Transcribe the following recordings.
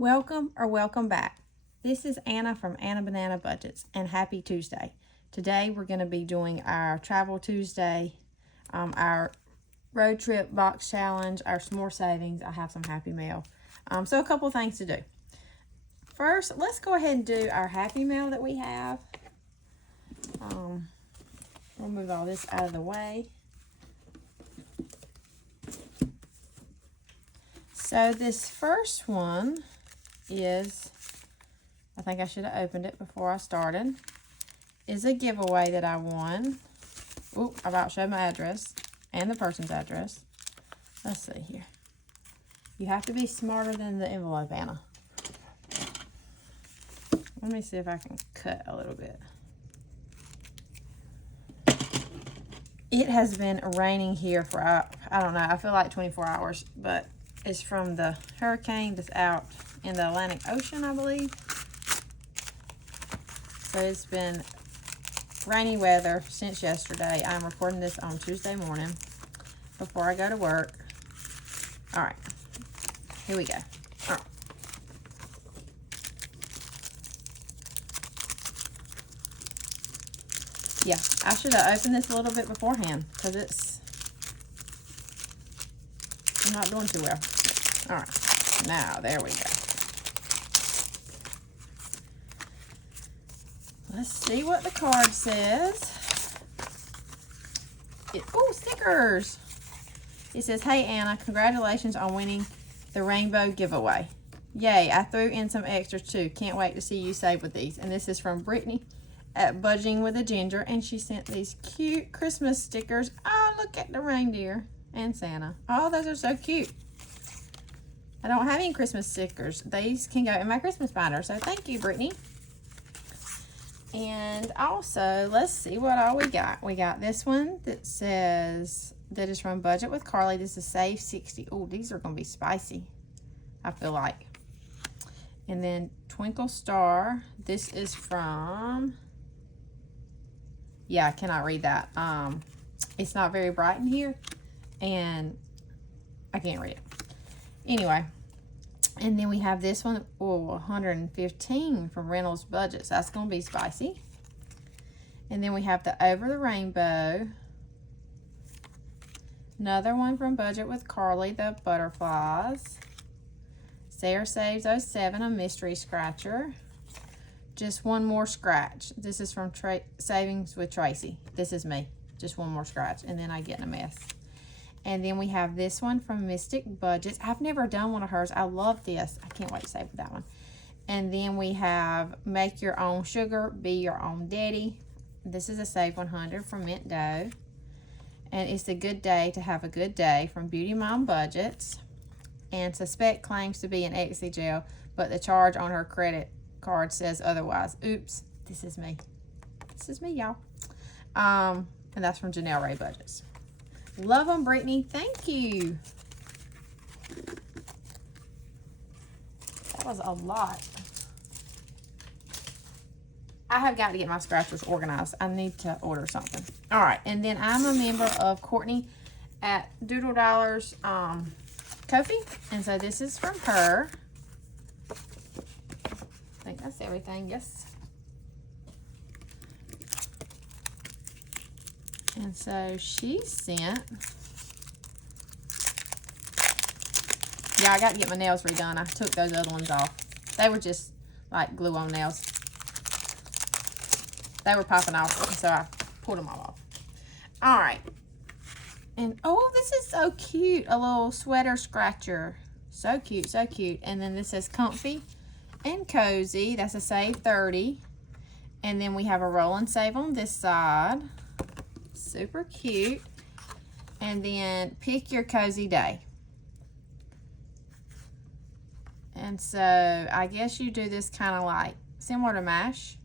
Welcome back. This is Anna from Anna Banana Budgets, and happy Tuesday. Today we're going to be doing our Travel Tuesday, our road trip box challenge, our s'more savings. I have some Happy Mail. So a couple things to do. First, let's go ahead and do our Happy Mail that we have. We'll move all this out of the way. So this first one is, I think I should have opened it before I started, is a giveaway that I won. Ooh, I about showed my address and the person's address. Let's see here. You have to be smarter than the envelope, Anna. Let me see if I can cut a little bit. It has been raining here for, I don't know, I feel like 24 hours, but it's from the hurricane that's out in the Atlantic Ocean, I believe. So it's been rainy weather since yesterday. I'm recording this on Tuesday morning before I go to work. All right, here we go. All right. Yeah, I should have opened this a little bit beforehand because I'm not doing too well. All right, now there we go. Let's see what the card says. Oh, stickers. It says, "Hey Anna, congratulations on winning the rainbow giveaway. Yay, I threw in some extras too. Can't wait to see you save with these." And this is from Brittany at Budging with a Ginger, and she sent these cute Christmas stickers. Oh, look at the reindeer and Santa. Oh, those are so cute. I don't have any Christmas stickers. These can go in my Christmas binder, so thank you, Brittany. And also, let's see what all we got. We got this one that says, that is from Budget with Carly. This is Save 60. Oh, these are going to be spicy, I feel like. And then Twinkle Star. This is from, yeah, I cannot read that. It's not very bright in here, and I can't read it. Anyway, and then we have this one, 115 from Reynolds Budgets. That's going to be spicy. And then we have the Over the Rainbow. Another one from Budget with Carly, the butterflies. Sarah Saves 07, a mystery scratcher. Just one more scratch. This is from Savings with Tracy. This is me. Just one more scratch, and then I get in a mess. And then we have this one from Mystic Budgets. I've never done one of hers. I love this. I can't wait to save that one. And then we have Make Your Own Sugar, Be Your Own Daddy. This is a Save 100 from Mint Dough. And it's a good day to have a good day from Beauty Mom Budgets. And Suspect claims to be in Exy jail, but the charge on her credit card says otherwise. Oops, this is me. This is me, y'all. And that's from Janelle Ray Budgets. Love them, Brittany. Thank you. That was a lot. I have got to get my scratchers organized. I need to order something. All right, and then I'm a member of Courtney at Doodle Dollars Ko-fi, and so this is from her. I think that's everything. Yes. And so she sent, yeah, I got to get my nails redone. I took those other ones off. They were just like glue-on nails. They were popping off, so I pulled them all off. All right. And, oh, this is so cute. A little sweater scratcher. So cute, so cute. And then this says Comfy and Cozy. That's a Save 30. And then we have a Roll and Save on this side. Super cute. And then Pick Your Cozy Day. And so I guess you do this kind of like similar to MASH.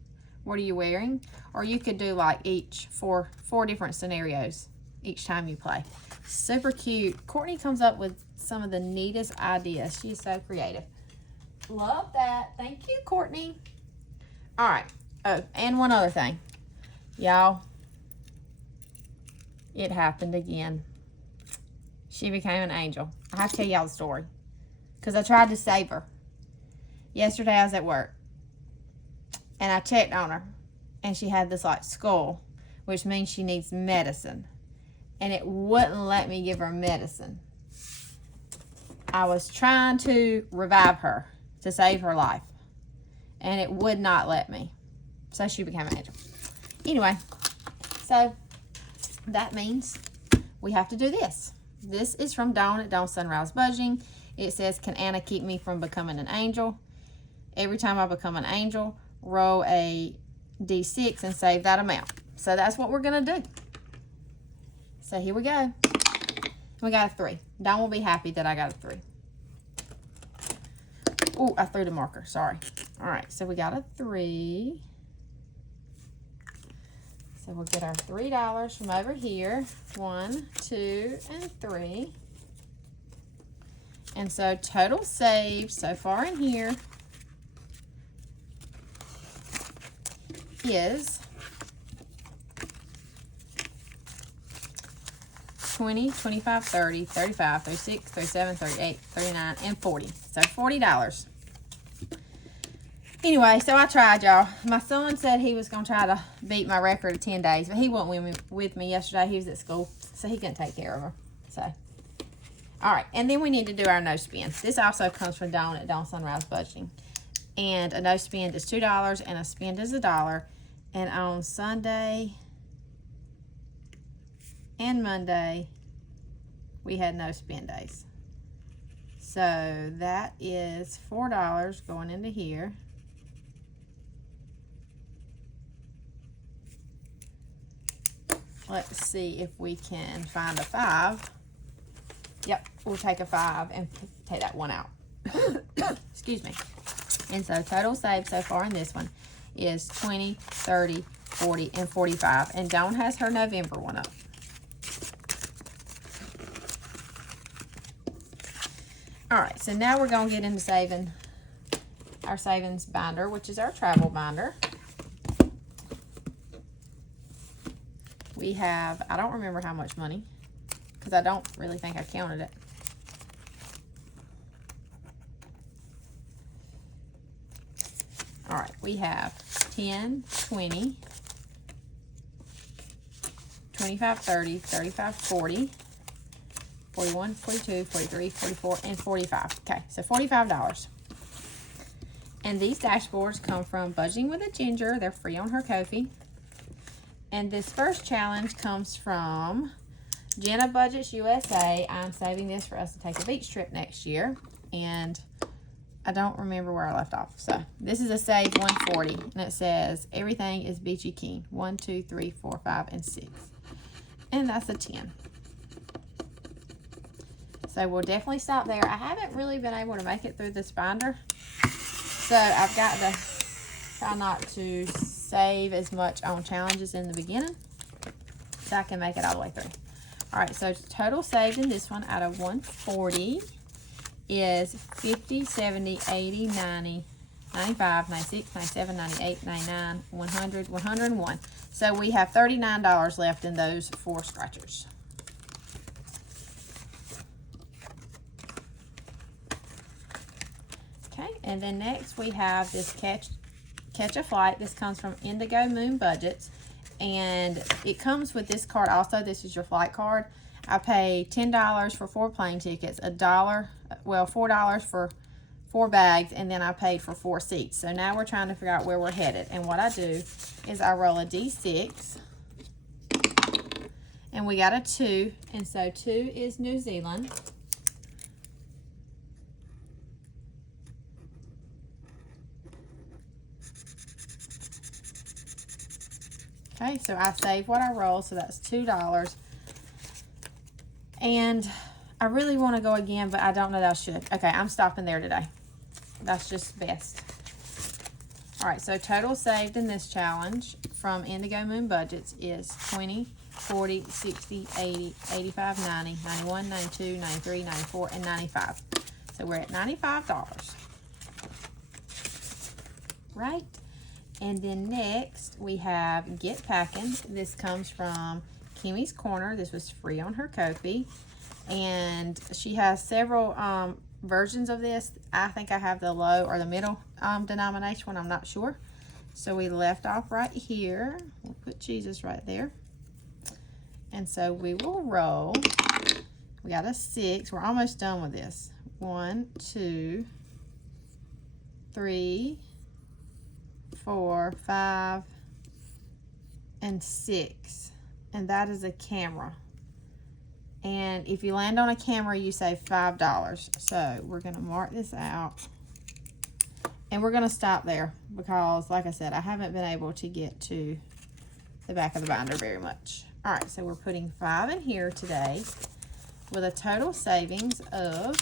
What are you wearing? Or you could do like each four different scenarios each time you play. Super cute. Courtney comes up with some of the neatest ideas. She's so creative. Love that. Thank you, Courtney. All right. Oh, and one other thing. Y'all, it happened again. She became an angel. I have to tell y'all the story because I tried to save her. Yesterday I was at work and I checked on her and she had this like skull, which means she needs medicine. And it wouldn't let me give her medicine. I was trying to revive her to save her life. And it would not let me. So she became an angel. Anyway, so that means we have to do this. This is from Dawn at Dawn Sunrise Budgeting. It says, can Anna keep me from becoming an angel? Every time I become an angel, roll a D6 and save that amount. So that's what we're going to do. So here we go. We got a 3. Dawn will be happy that I got a 3. Oh, I threw the marker. Sorry. All right, so we got a 3. So we'll get our $3 from over here. 1, 2, and 3. And so total saved so far in here is 20, 25, 30, 35, 36, 37, 38, 39, and 40. So $40. Anyway, so I tried, y'all. My son said he was going to try to beat my record of 10 days, but he wasn't with me yesterday. He was at school, so he couldn't take care of her. So, all right. And then we need to do our no spend. This also comes from Dawn at Dawn Sunrise Budgeting. And a no spend is $2 and a spend is $1. And on Sunday and Monday, we had no spend days. So that is $4 going into here. Let's see if we can find a 5. Yep, we'll take a 5 and take that one out. Excuse me. And so total save so far in this one is 20, 30, 40, and 45. And Dawn has her November one up. All right, so now we're going to get into saving our savings binder, which is our travel binder. We have, I don't remember how much money, because I don't really think I counted it. All right, we have 10, 20, 25, 30, 35, 40, 41, 42, 43, 44, and 45. Okay, so $45. And these dashboards come from Budgeting with a Ginger. They're free on her Ko-fi. And this first challenge comes from Jenna Budgets USA. I'm saving this for us to take a beach trip next year. And I don't remember where I left off. So this is a save 140. And it says everything is Beachy Keen. 1, 2, 3, 4, 5, and 6. And that's a 10. So we'll definitely stop there. I haven't really been able to make it through this binder. So I've got to try not to save as much on challenges in the beginning so I can make it all the way through. All right, so total saved in this one out of 140 is 50, 70, 80, 90, 95, 96, 97, 98, 99, 100, 101. So we have $39 left in those 4 scratchers. Okay, and then next we have this Catch a Flight. This comes from Indigo Moon Budgets, and it comes with this card also. This is your flight card. I paid $10 for 4 plane tickets, $4 for 4 bags, and then I paid for 4 seats. So now we're trying to figure out where we're headed. And what I do is I roll a D6, and we got a 2, and so 2 is New Zealand. Okay, so I save what I roll, so that's $2. And I really want to go again, but I don't know that I should. Okay, I'm stopping there today. That's just best. All right, so total saved in this challenge from Indigo Moon Budgets is 20, 40, 60, 80, 85, 90, 91, 92, 93, 94, and 95. So we're at $95. Right? And then next we have Get Packin. This comes from Kimmy's Corner. This was free on her Ko-fi. And she has several versions of this. I think I have the low or the middle denomination one. I'm not sure. So we left off right here. We'll put Jesus right there. And so we will roll. We got a 6. We're almost done with this. 1, 2, 3, 4, 5, and 6. And that is a camera. And if you land on a camera, you save $5. So we're going to mark this out. And we're going to stop there because, like I said, I haven't been able to get to the back of the binder very much. All right, so we're putting 5 in here today with a total savings of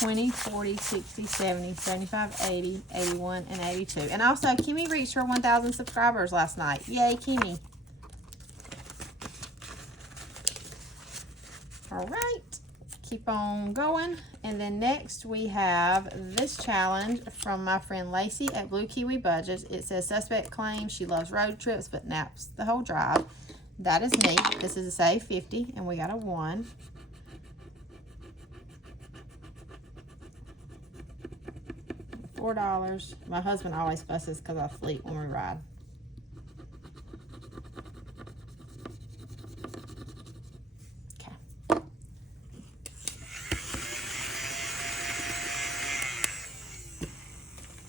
20, 40, 60, 70, 75, 80, 81, and 82. And also, Kimmy reached her 1,000 subscribers last night. Yay, Kimmy. All right, keep on going. And then next we have this challenge from my friend Lacey at Blue Kiwi Budgets. It says suspect claims she loves road trips but naps the whole drive. That is me. This is a save 50 and we got a 1. $4. My husband always fusses because I sleep when we ride.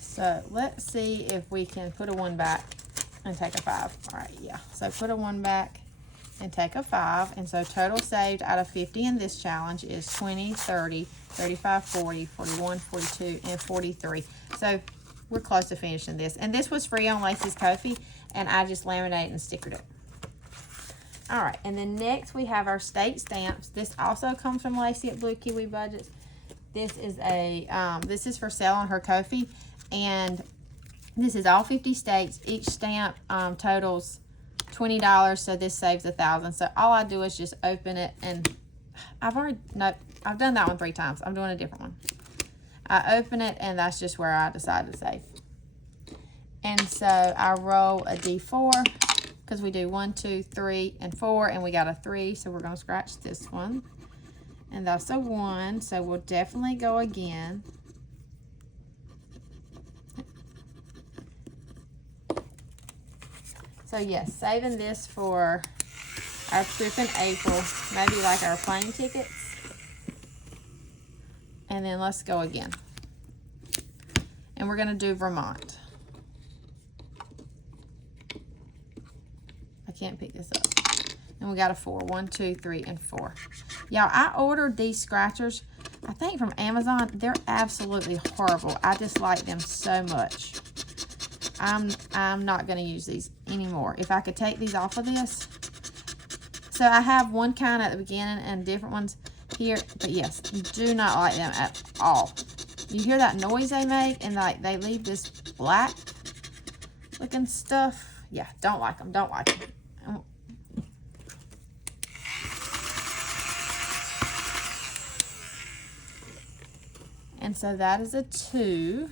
So let's see if we can put a 1 back and take a 5. All right, yeah. So put a 1 back and take a 5. And so total saved out of 50 in this challenge is 20, 30, 35, 40, 41, 42, and 43. So we're close to finishing this. And this was free on Lacey's Ko-fi, and I just laminated and stickered it. All right, and then next we have our state stamps. This also comes from Lacey at Blue Kiwi Budgets. This is a this is for sale on her Ko-fi. And this is all 50 states. Each stamp totals $20, so this saves $1,000. So all I do is just open it, and I've done that one 3 times. I'm doing a different one. I open it, and that's just where I decide to save. And so I roll a D4 because we do 1, 2, 3, and 4, and we got a 3, so we're going to scratch this one. And that's a 1, so we'll definitely go again. So yes, saving this for our trip in April, maybe like our plane tickets. And then let's go again. And we're going to do Vermont. I can't pick this up. And we got a 4. 1, 2, 3, and 4. Y'all, I ordered these scratchers, I think from Amazon. They're absolutely horrible. I dislike them so much. I'm not going to use these anymore. If I could take these off of this. So I have one kind at the beginning and different ones here. But yes, do not like them at all. You hear that noise they make, and like they leave this black looking stuff. Yeah, don't like them. Don't like them. And so that is a 2.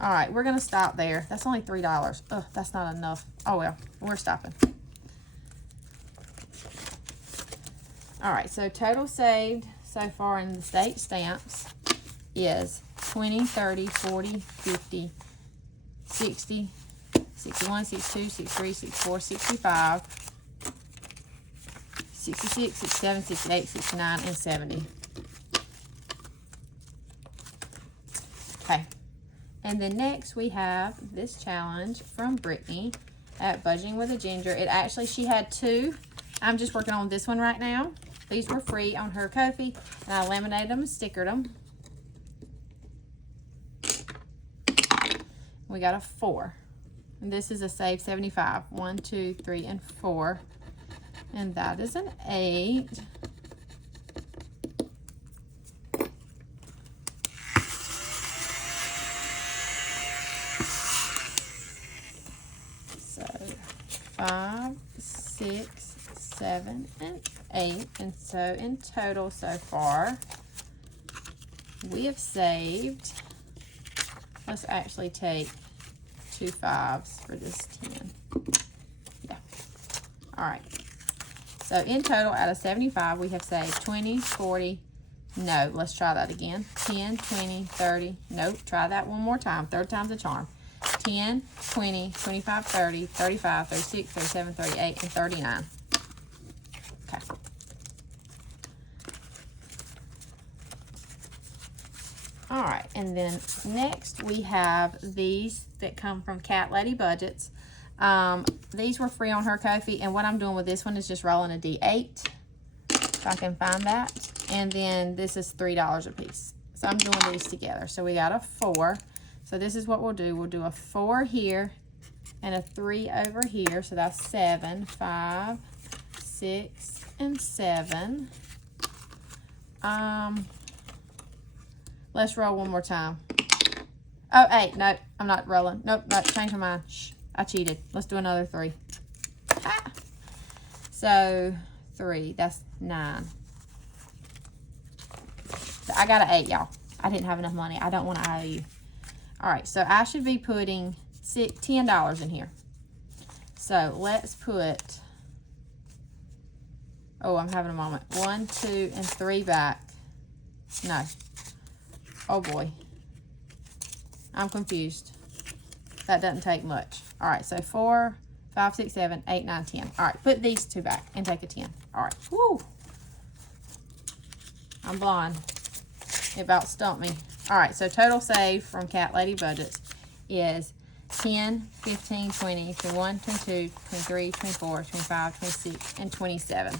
All right, we're going to stop there. That's only $3. Ugh, that's not enough. Oh, well, we're stopping. All right, so total saved so far in the state stamps is 20, 30, 40, 50, 60, 61, 62, 63, 64, 65, 66, 67, 68, 69, and 70. Okay. And then next we have this challenge from Brittany at Budgeting with a Ginger. It actually, she had 2. I'm just working on this one right now. These were free on her Ko-fi, and I laminated them and stickered them. We got a 4. And this is a save 75. 1, 2, 3, and 4. And that is an 8. So 5, 6, 7, and 8. And so in total so far, we have saved, let's actually take 2 5s for this 10. Yeah. All right. So in total, out of 75, we have saved 20, 40, no, let's try that again. 10, 20, 30, nope, try that one more time. Third time's a charm. 10, 20, 25, 30, 35, 36, 37, 38, and 39. Okay. All right, and then next we have these that come from Cat Lady Budgets. These were free on her Ko-fi, and what I'm doing with this one is just rolling a D8, if I can find that. And then this is $3 a piece. So I'm doing these together. So we got a 4. So this is what we'll do. We'll do a 4 here and a 3 over here. So that's 7, 5, 6, and 7. Let's roll one more time. Oh, 8. Nope, I'm not rolling. Nope, change my mind. Shh, I cheated. Let's do another 3. Ah. So 3, that's 9. So I got an 8, y'all. I didn't have enough money. I don't want to IOU. All right, so I should be putting $10 in here. So let's put, oh, I'm having a moment. 1, 2, and 3 back. No. Oh boy. I'm confused. That doesn't take much. All right, so 4, 5, 6, 7, 8, 9, 10. All right, put these 2 back and take a 10. All right, woo. I'm blind. It about stumped me. All right, so total save from Cat Lady Budgets is 10, 15, 20, 21, 22, 23, 24, 25, 26, and 27.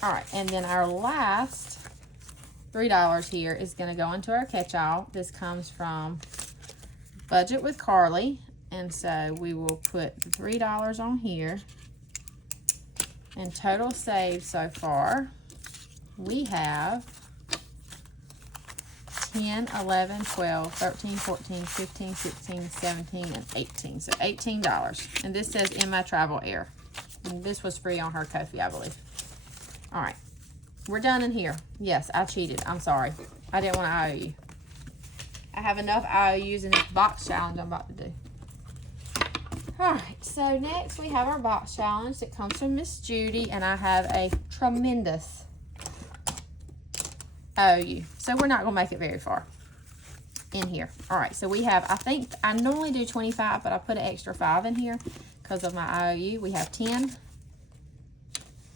All right, and then our last $3 here is going to go into our catch-all. This comes from Budget with Carly, and so we will put the $3 on here. And total save so far, we have 10, 11, 12, 13, 14, 15, 16, 17, and 18. So $18. And this says in my travel air. And this was free on her Ko-fi, I believe. All right. We're done in here. Yes, I cheated. I'm sorry. I didn't want to IOU. I have enough IOUs in this box challenge I'm about to do. All right, so next we have our box challenge that comes from Miss Judy, and I have a tremendous IOU. So we're not going to make it very far in here. All right, so we have, I think, I normally do 25, but I put an extra 5 in here because of my IOU. We have 10,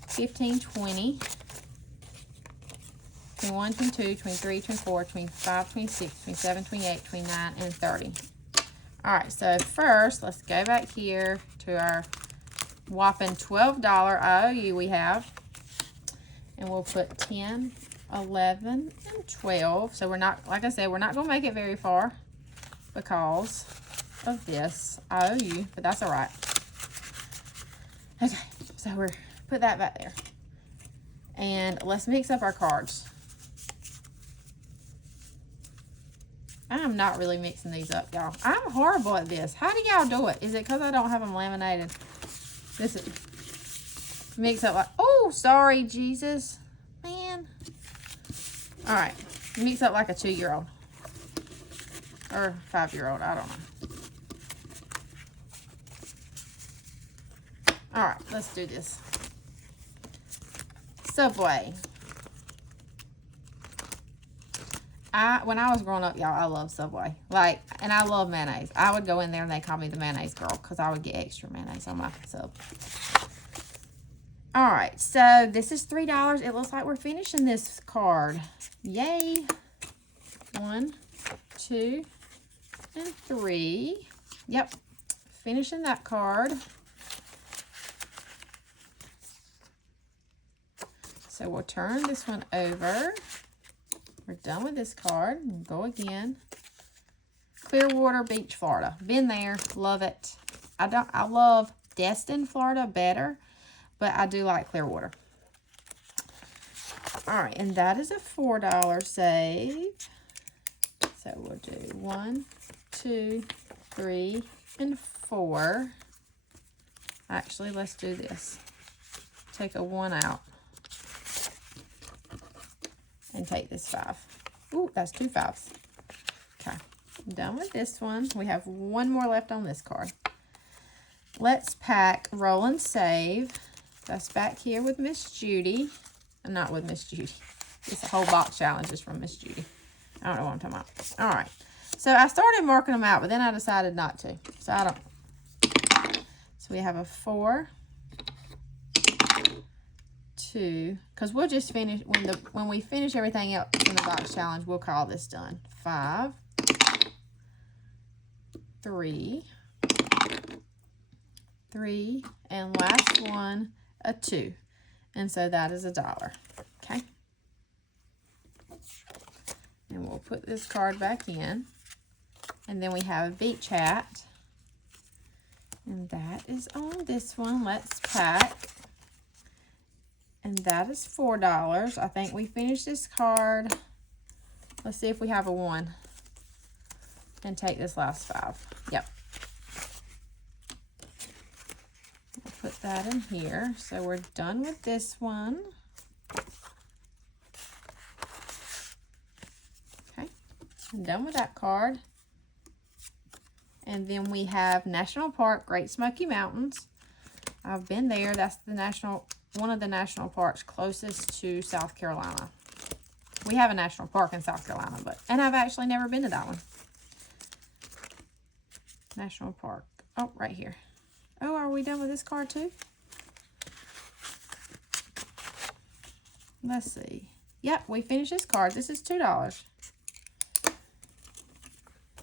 15, 20, 21, 22, 23, 24, 25, 26, 27, 28, 29, and 30. All right, so first, let's go back here to our whopping $12 IOU we have. And we'll put 10, 11, and 12. So we're not, like I said, we're not going to make it very far because of this IOU, but that's all right. Okay, so we're put that back there. And let's mix up our cards. I'm not really mixing these up, y'all. I'm horrible at this. How do y'all do it? Is it because I don't have them laminated? This is mix up like, oh, sorry, Jesus. Man. All right. Mix up like a 2-year-old. Or 5-year-old. I don't know. All right. Let's do this. Subway. When I was growing up, y'all, I loved Subway. Like, and I love mayonnaise. I would go in there and they call me the mayonnaise girl because I would get extra mayonnaise on my sub. All right, so this is $3. It looks like we're finishing this card. Yay. 1, 2, and 3. Yep, finishing that card. So we'll turn this one over. We're done with this card. We'll go again. Clearwater Beach, Florida. Been there. Love it. I love Destin, Florida better, but I do like Clearwater. All right, and that is a $4 save. So we'll do 1, 2, 3, and 4. Actually, let's do this. Take a 1 out. And take this 5. Ooh, that's 2 5s. Okay, I'm done with this one. We have one more left on this card. Let's Pack Roll and Save. That's back here with Miss Judy. Not with Miss Judy. It's a whole box challenge is from Miss Judy. I don't know what I'm talking about. All right. So I started marking them out, but then I decided not to. So I don't. So we have a 4, 2, because we'll just finish when we finish everything else in the box challenge, we'll call this done. 5, 3, 3, and last one, a 2. And so that is $1. Okay. And we'll put this card back in. And then we have a beach hat. And that is on this one. Let's Pack. And that is $4. I think we finished this card. Let's see if we have a 1. And take this last 5. Yep. We'll put that in here. So we're done with this one. Okay. I'm done with that card. And then we have National Park, Great Smoky Mountains. I've been there. That's the one of the national parks closest to South Carolina. We have a national park in South Carolina, and I've actually never been to that one. National Park. Oh, right here. Oh, are we done with this card too? Let's see. Yep, we finished this card. This is $2.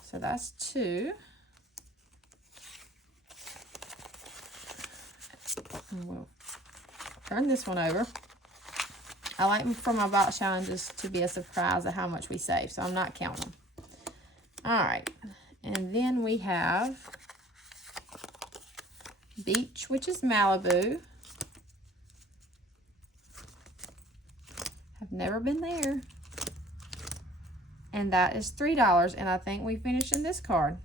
So that's 2. And we'll turn this one over. I like for my box challenges to be a surprise at how much we save, so I'm not counting them. All right, and then we have Beach, which is Malibu. I've never been there. And that is $3, and I think we finished in this card.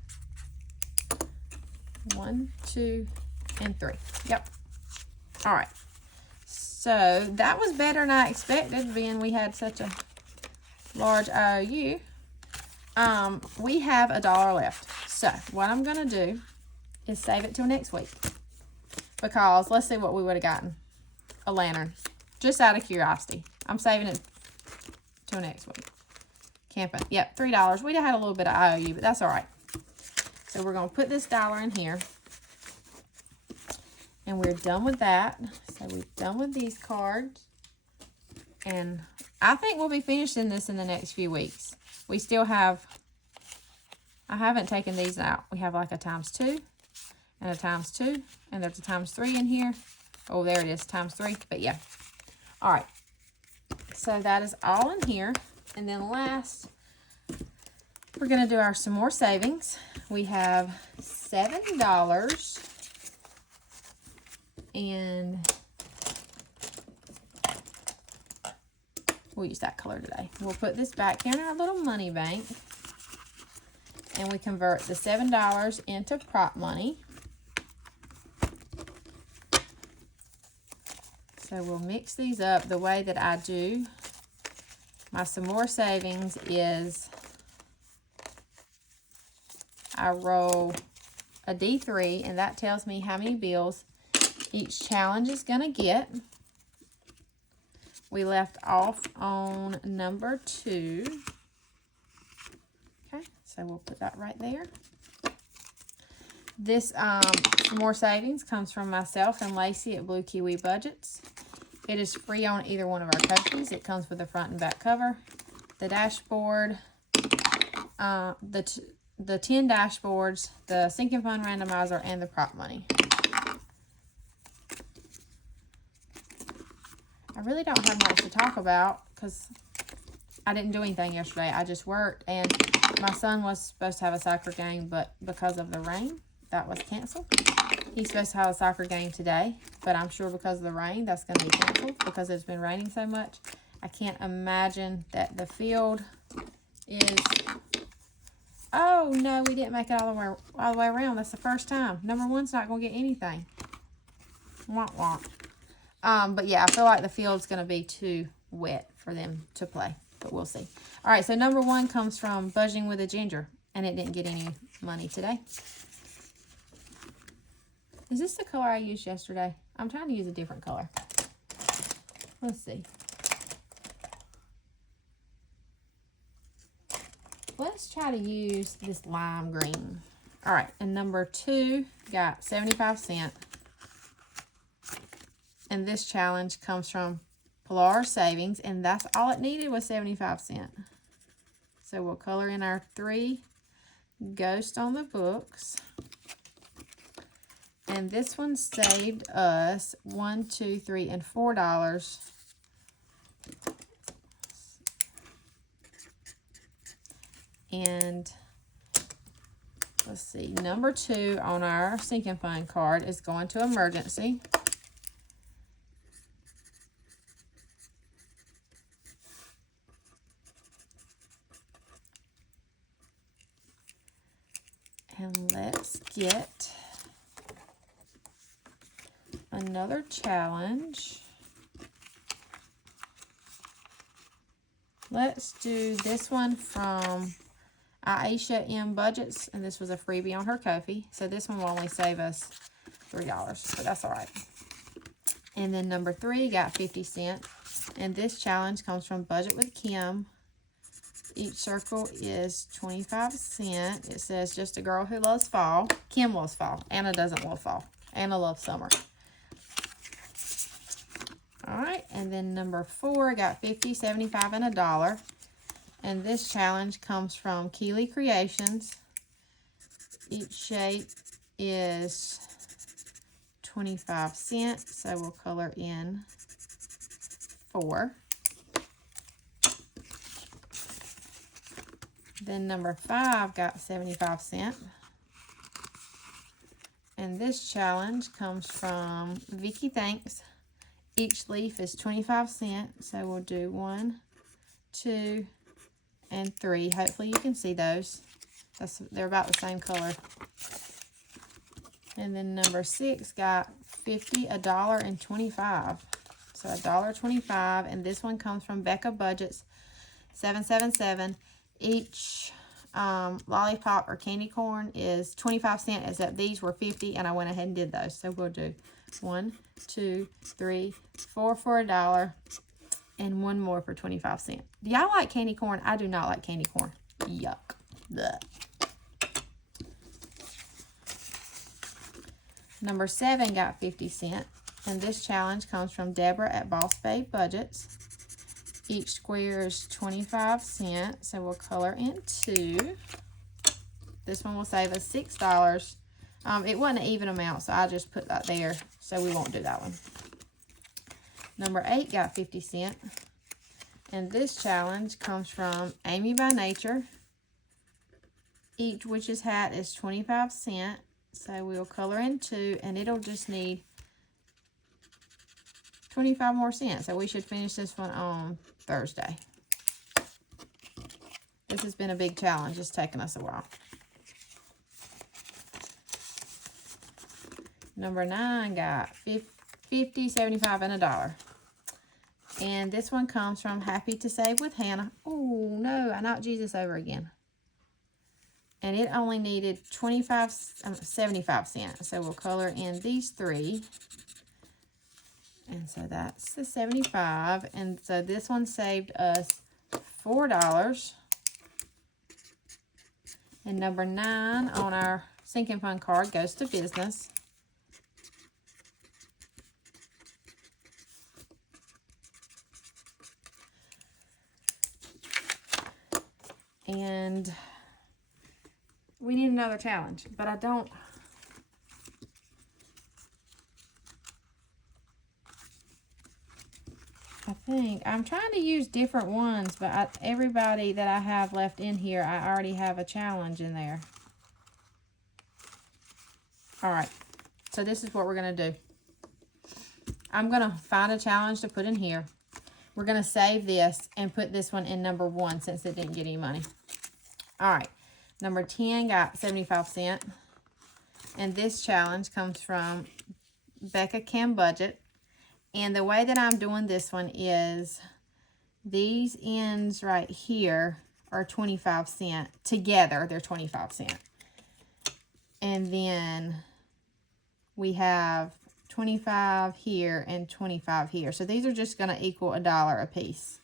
1, 2, and 3. Yep. All right. So that was better than I expected, being we had such a large IOU. We have $1 left. So what I'm going to do is save it till next week. Because let's see what we would have gotten. A lantern. Just out of curiosity. I'm saving it till next week. Camping. Yep, $3. We'd have had a little bit of IOU, but that's all right. So we're going to put this $1 in here. And we're done with that. So we're done with these cards. And I think we'll be finishing this in the next few weeks. We still have, I haven't taken these out. We have like a ×2 and a ×2. And there's a ×3 in here. Oh, there it is, ×3. But yeah. All right. So that is all in here. And then last, we're going to do some more savings. We have $7. And we'll use that color today. We'll put this back in our little money bank. And we convert the $7 into prop money. So we'll mix these up the way that I do. My some more savings is I roll a D3, and that tells me how many bills each challenge is going to get. We left off on number 2. Okay, so we'll put that right there. This some more savings comes from myself and Lacey at Blue Kiwi Budgets. It is free on either one of our cookies. It comes with the front and back cover, the dashboard, the 10 dashboards, the sinking fund randomizer, and the prop money. I really don't have much to talk about because I didn't do anything yesterday. I just worked, and my son was supposed to have a soccer game, but because of the rain, that was canceled. He's supposed to have a soccer game today, but I'm sure because of the rain, that's going to be canceled because it's been raining so much. I can't imagine that the field is... Oh, no, we didn't make it all the way around. That's the first time. Number 1's not going to get anything. Womp womp. But yeah, I feel like the field's going to be too wet for them to play, but we'll see. All right, so number 1 comes from Budging with a Ginger, and it didn't get any money today. Is this the color I used yesterday? I'm trying to use a different color. Let's see. Let's try to use this lime green. All right, and number 2 got 75 cents. And this challenge comes from Pilar Savings, and that's all it needed was 75 cents. So we'll color in our 3 ghosts on the books. And this one saved us $1, $2, $3, and $4. And let's see, number 2 on our sinking fund card is going to emergency. And let's get another challenge. Let's do this one from Aisha M. Budgets, and this was a freebie on her Ko-fi. So this one will only save us $3, but that's all right. And then number 3 got 50 cents. And this challenge comes from Budget with Kim. Each circle is 25 cents. It says, just a girl who loves fall. Kim loves fall. Anna doesn't love fall. Anna loves summer. All right, and then number 4 got 50, 75, and $1. And this challenge comes from Keeley Creations. Each shape is 25 cents, so we'll color in 4. Then number 5 got 75 cents. And this challenge comes from Vicky Thanks. Each leaf is 25 cents, so we'll do 1, 2, and 3. Hopefully you can see those. They're about the same color. And then number 6 got 50, $1, and 25. So $1.25, and this one comes from Becca Budgets 777. Each lollipop or candy corn is 25 cents, except these were 50, and I went ahead and did those. So we'll do 1, 2, 3, 4 for $1, and 1 more for 25 cents. Do y'all like candy corn? I do not like candy corn. Yuck. Blech. Number 7 got 50 cents, and this challenge comes from Deborah at Boss Babe Budgets. Each square is 25 cents, so we'll color in 2. This one will save us $6. It wasn't an even amount, so I just put that there, so we won't do that one. Number 8 got 50 cents, and this challenge comes from Amy by Nature. Each witch's hat is 25 cents, so we'll color in 2, and it'll just need 25 more cents, so we should finish this one on Thursday. This has been a big challenge. It's taken us a while. Number 9 got 50, 75, and $1. And this one comes from Happy to Save with Hannah. Oh, no, I knocked Jesus over again. And it only needed 75 cents. So we'll color in these 3. And so that's the 75. And so this one saved us $4. And number 9 on our sinking fund card goes to business. And we need another challenge, but I don't. I think I'm trying to use different ones, but everybody that I have left in here, I already have a challenge in there. All right, so this is what we're going to do. I'm going to find a challenge to put in here. We're going to save this and put this one in number 1 since it didn't get any money. All right, number 10 got 75 cents. And this challenge comes from Becca Kim Budget. And the way that I'm doing this one is these ends right here are 25 cents. Together, they're 25 cents. And then we have 25 here and 25 here. So these are just going to equal $1 a piece.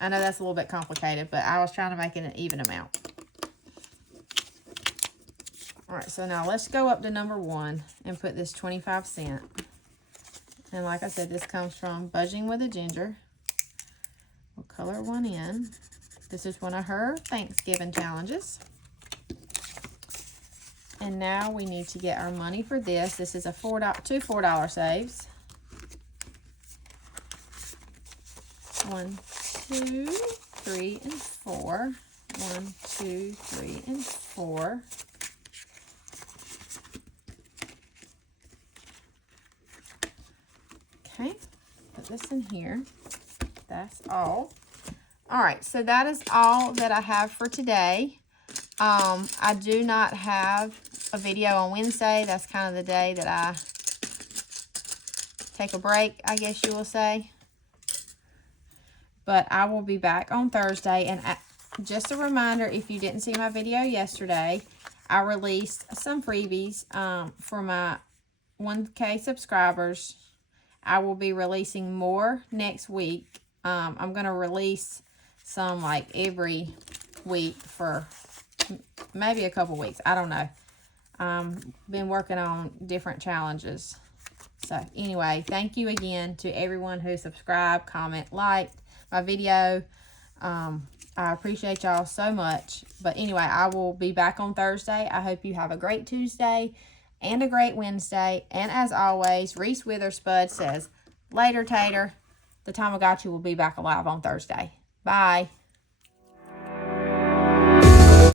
I know that's a little bit complicated, but I was trying to make it an even amount. All right, so now let's go up to number 1 and put this 25 cent. And like I said, this comes from Budging with a Ginger. We'll color one in. This is one of her Thanksgiving challenges. And now we need to get our money for this. This is a two $4 saves. 1, 2, 3, and 4. 1, 2, 3, and 4. Okay, put this in here. That's all. All right, so that is all that I have for today. I do not have a video on Wednesday. That's kind of the day that I take a break, I guess you will say. But I will be back on Thursday. And just a reminder, if you didn't see my video yesterday, I released some freebies for my 1K subscribers. I will be releasing more next week. I'm going to release some like every week for maybe a couple weeks. I don't know. Been working on different challenges. So anyway, thank you again to everyone who subscribed, comment, liked my video. I appreciate y'all so much. But anyway, I will be back on Thursday. I hope you have a great Tuesday and a great Wednesday. And as always, Reese Witherspud says, later, Tater. The Tamagotchi will be back alive on Thursday. Bye.